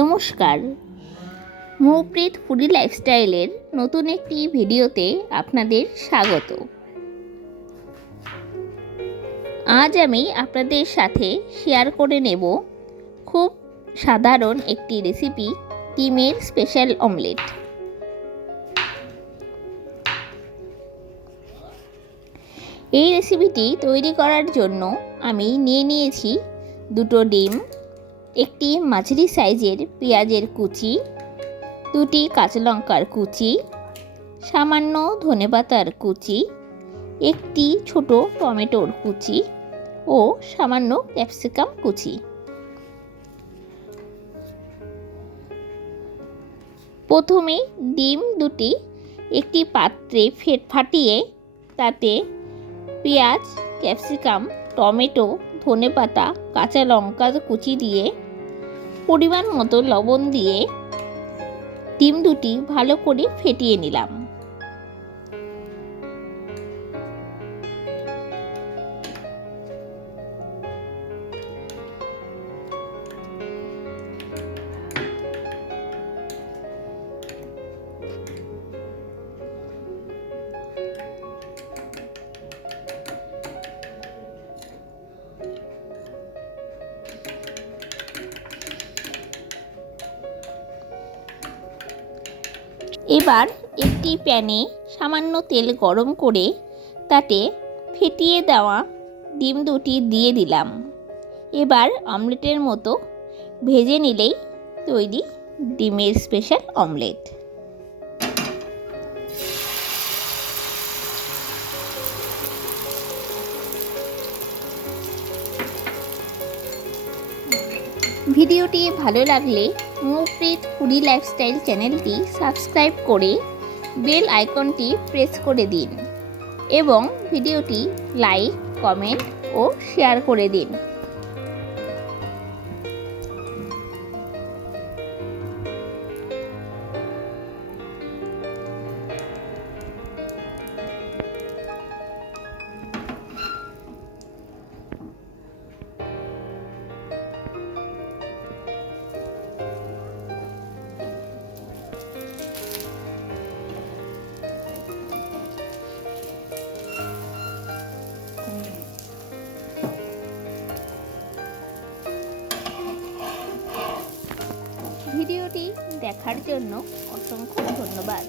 নমস্কার, মৌপ্রীত ফুডি লাইফস্টাইলের নতুন একটি ভিডিওতে আপনাদের স্বাগত। আজ আমি আপনাদের সাথে শেয়ার করে নেব খুব সাধারণ একটি রেসিপি, ডিমের স্পেশাল অমলেট। এই রেসিপিটি তৈরি করার জন্য আমি নিয়েছি দুটো ডিম, একটি মাঝারি সাইজের পেঁয়াজের কুচি, দুটি কাঁচা লঙ্কার কুচি, সামান্য ধনেপাতার কুচি, একটি ছোট টমেটোর কুচি ও সামান্য ক্যাপসিকাম কুচি। প্রথমে ডিম দুটি একটি পাত্রে ফাটিয়ে তাতে পেঁয়াজ, ক্যাপসিকাম, টমেটো, ধনেপাতা, কাঁচা লঙ্কা কুচি দিয়ে পরিমাণ মতো লবণ দিয়ে ডিম দুটি ভালো করে ফেটিয়ে নিলাম। এবার একটি প্যানে সামান্য তেল গরম করে তাতে ফেটিয়ে দেওয়া ডিম দুটি দিয়ে দিলাম। এবার অমলেটের মতো ভেজে নিলেই তৈরি ডিমের স্পেশাল অমলেট। ভিডিওটি ভালো লাগলে মৌপ্রীত ফুডি লাইফস্টাইল চ্যানেলটি সাবস্ক্রাইব করে বেল আইকনটি প্রেস করে দিন এবং ভিডিওটি লাইক, কমেন্ট ও শেয়ার করে দিন। ভিডিওটি দেখার জন্য অসংখ্য ধন্যবাদ।